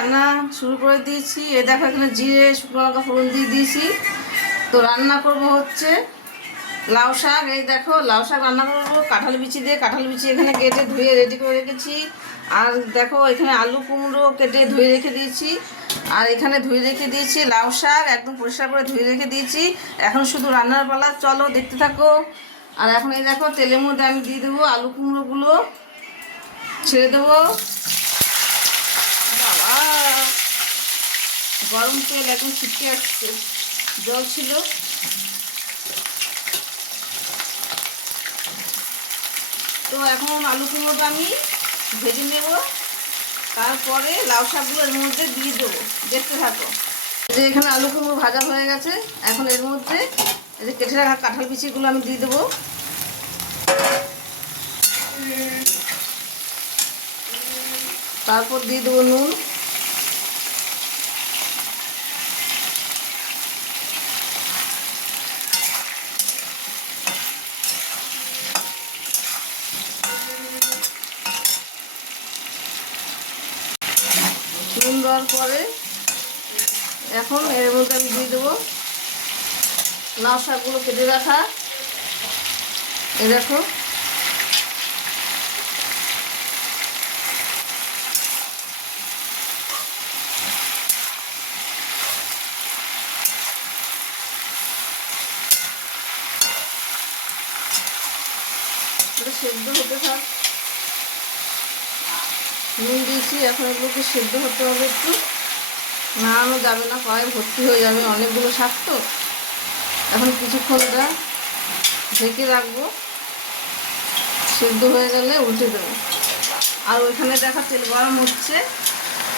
রান্না শুরু করে দিয়েছি। এ দেখো এখানে জিরে শুকনো লঙ্কা ফোড়ন দিয়ে দিয়েছি। তো রান্না করব হচ্ছে লাউ শাক। এই দেখো লাউ শাক রান্না করবো কাঁঠাল বিচি দিয়ে। কাঁঠাল বিচি এখানে কেটে ধুয়ে রেডি করে রেখেছি। আর দেখো এখানে আলু কুমড়ো কেটে ধুয়ে রেখে দিয়েছি। আর এখানে ধুয়ে রেখে দিয়েছি লাউ শাক, একদম পরিষ্কার করে ধুয়ে রেখে দিয়েছি। এখন শুধু রান্নার পালা, চলো দেখতে থাকো। আর এখন এই দেখো তেলের মধ্যে আমি দিয়ে দেবো আলু কুমড়োগুলো, ছেড়ে দেবো। বাবা, গরম তেল এখন ছিটকে আসছে, জল ছিল। তো এখন আলু কুমড়োটা আমি ভেজে নেব, তারপরে লাউ শাকগুলো এর মধ্যে দিয়ে দেবো। দেখতে থাকো। যে এখানে আলু কুমড়ো ভাজা হয়ে গেছে, এখন এর মধ্যে এই যে কেটে রাখা কাঁঠাল বিচিগুলো আমি দিয়ে দেবো। তারপর দিয়ে দেবো নুন, নুন দেওয়ার পরে এখন এর মধ্যে আমি দিয়ে দেবো লাউ শাকগুলো কেটে রাখা। এ দেখো এটা সেদ্ধ হতে থাক। নুন দিয়েছি, এখন এগুলোকে সেদ্ধ হতে হবে একটু, নাড়ানো যাবে না, কড়াই ভর্তি হয়ে যাবে, অনেকগুলো শাক তো। এখন কিছুক্ষণ এটা ঢেকে রাখবো, সেদ্ধ হয়ে গেলে উল্টে দেবো। আর ওইখানে দেখো তেল গরম হচ্ছে।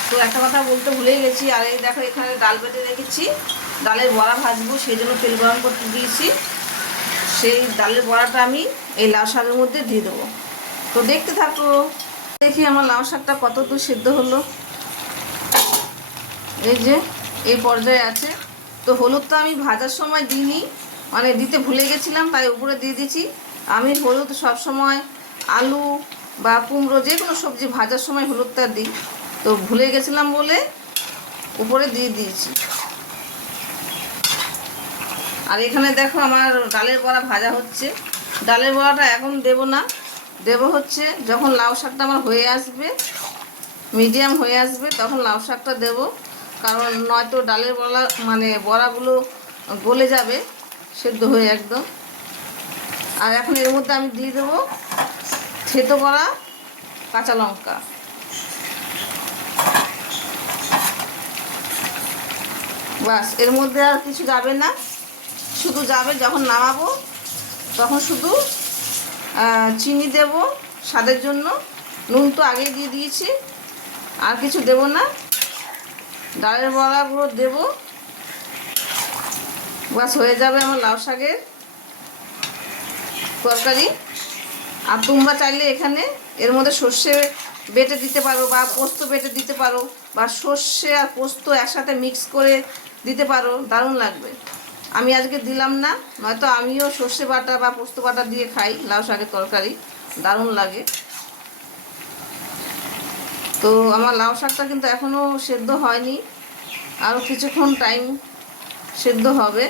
তো একটা কথা বলতে ভুলেই গেছি, আর এই দেখো এখানে ডাল বেটে রেখেছি, ডালের বড়া ভাজবো, সেই জন্য তেল গরম করতে দিয়েছি। সেই ডালের বড়াটা আমি এই লাউ শাকের মধ্যে দিয়ে দেবো। তো দেখতে থাকো। দেখি আমার লাউ শাকটা কত দূর সেদ্ধ হলো। এই যে এই পর্যায়ে আছে। তো হলুদটা আমি ভাজার সময় দিইনি, মানে দিতে ভুলে গেছিলাম, তাই উপরে দিয়ে দিয়েছি। আমি হলুদ সবসময় আলু বা কুমড়ো যে কোনো সবজি ভাজার সময় হলুদটা দিই, তো ভুলে গেছিলাম বলে উপরে দিয়ে দিয়েছি। আর এখানে দেখো আমার ডালের বড়া ভাজা হচ্ছে। ডালের বড়াটা এখন দেব না, দেব হচ্ছে যখন লাউ শাকটা আমার হয়ে আসবে, মিডিয়াম হয়ে আসবে, তখন লাউ শাকটা দেব। কারণ নয়তো ডালের বড়া মানে বড়াগুলো গলে যাবে সেদ্ধ হয়ে একদম। আর এখন এর মধ্যে আমি দিয়ে দেবো থেতো করা কাঁচা লঙ্কা। বাস, এর মধ্যে আর কিছু যাবে না, শুধু যাবে যখন নামাবো তখন শুধু চিনি দেব স্বাদের জন্য। নুন তো আগেই দিয়ে দিয়েছি, আর কিছু দেব না। ডালের বড়াগুলো দেব, বাস হয়ে যাবে আমার লাউ শাকের তরকারি। আর তোমরা চাইলে এখানে এর মধ্যে সর্ষে বেটে দিতে পারো, বা পোস্ত বেটে দিতে পারো, বা সর্ষে আর পোস্ত একসাথে মিক্স করে দিতে পারো, দারুণ লাগবে। আমি আজকে দিলাম না, নয়তো আমিও সর্ষে বাটা বা পোস্ত বাটা দিয়ে খাই লাউ শাকের তরকারি, দারুণ লাগে। তো আমার লাউ শাকটা কিন্তু এখনও সেদ্ধ হয়নি, আরও কিছুক্ষণ টাইম সেদ্ধ হবে।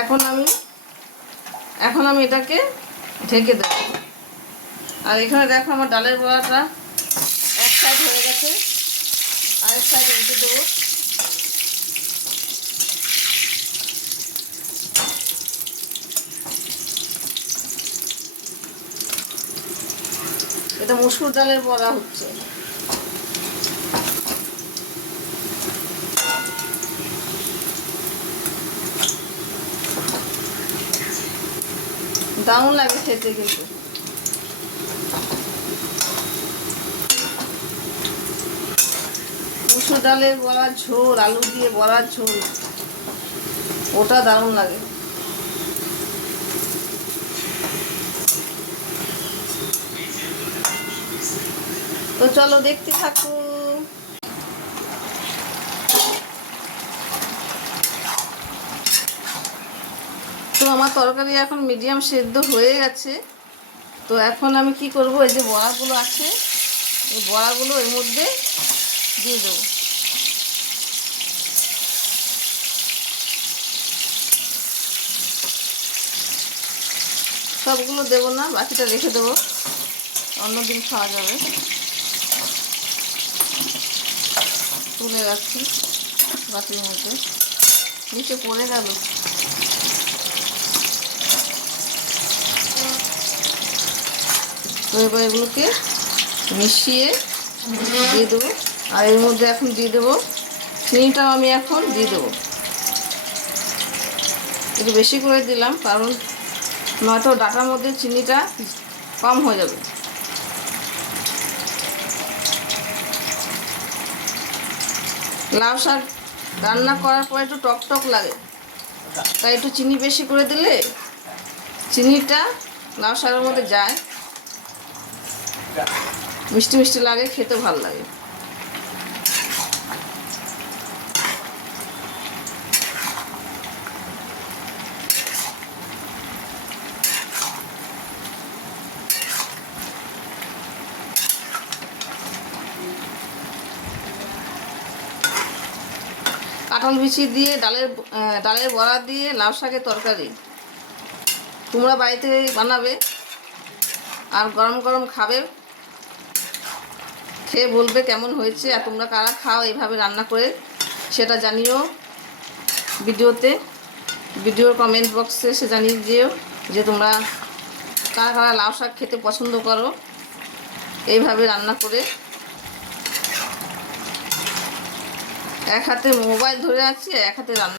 এখন আমি এটাকে ঢেকে দেব। আর এখানে দেখো আমার ডালের বড়াটা এক সাইড হয়ে গেছে, আরেক সাইড উল্টে দেবো। এটা মসুর ডালের বড়া হচ্ছে। দারুণ লাগে খেতে কিন্তু। মসুর ডালের বড়ার ঝোল, আলু দিয়ে বড়ার ঝোল, ওটা দারুণ লাগে। তো চলো দেখতে থাকো। তো আমার তরকারি এখন মিডিয়াম সেদ্ধ হয়ে গেছে। তো এখন আমি কি করব, এই যে বড়াগুলো আছে এই বড়াগুলো এর মধ্যে দিয়ে দেবো। সবগুলো দেবো না, বাকিটা রেখে দেবো, অন্যদিন খাওয়া যাবে। তুলে রাখছি বাটির মধ্যে, নিচে পড়ে গেল। তো এবার এগুলোকে মিশিয়ে দিয়ে দেবো। আর এর মধ্যে এখন দিয়ে দেবো চিনিটাও, আমি এখন দিয়ে দেবো। একটু বেশি করে দিলাম, কারণ নয়তো ডাটার মধ্যে চিনিটা কম হয়ে যাবে। লাউ শাক রান্না করার পর একটু টক টক লাগে, তাই একটু চিনি বেশি করে দিলে চিনিটা লাউ শাকের মধ্যে যায়, মিষ্টি মিষ্টি লাগে, খেতে ভালো লাগে। কাঁঠাল বিচি দিয়ে ডালের বড়া দিয়ে লাউ শাকের তরকারি তোমরা বাড়িতে বানাবে আর গরম গরম খাবে, খেয়ে বলবে কেমন হয়েছে। আর তোমরা কারা খাও এইভাবে রান্না করে সেটা জানিও ভিডিওর কমেন্ট বক্সে সে জানিয়ে দিও যে তোমরা কারা কারা লাউ শাক খেতে পছন্দ করো এইভাবে রান্না করে। এক হাতে মোবাইল ধরে আছি, এক হাতে রান্না।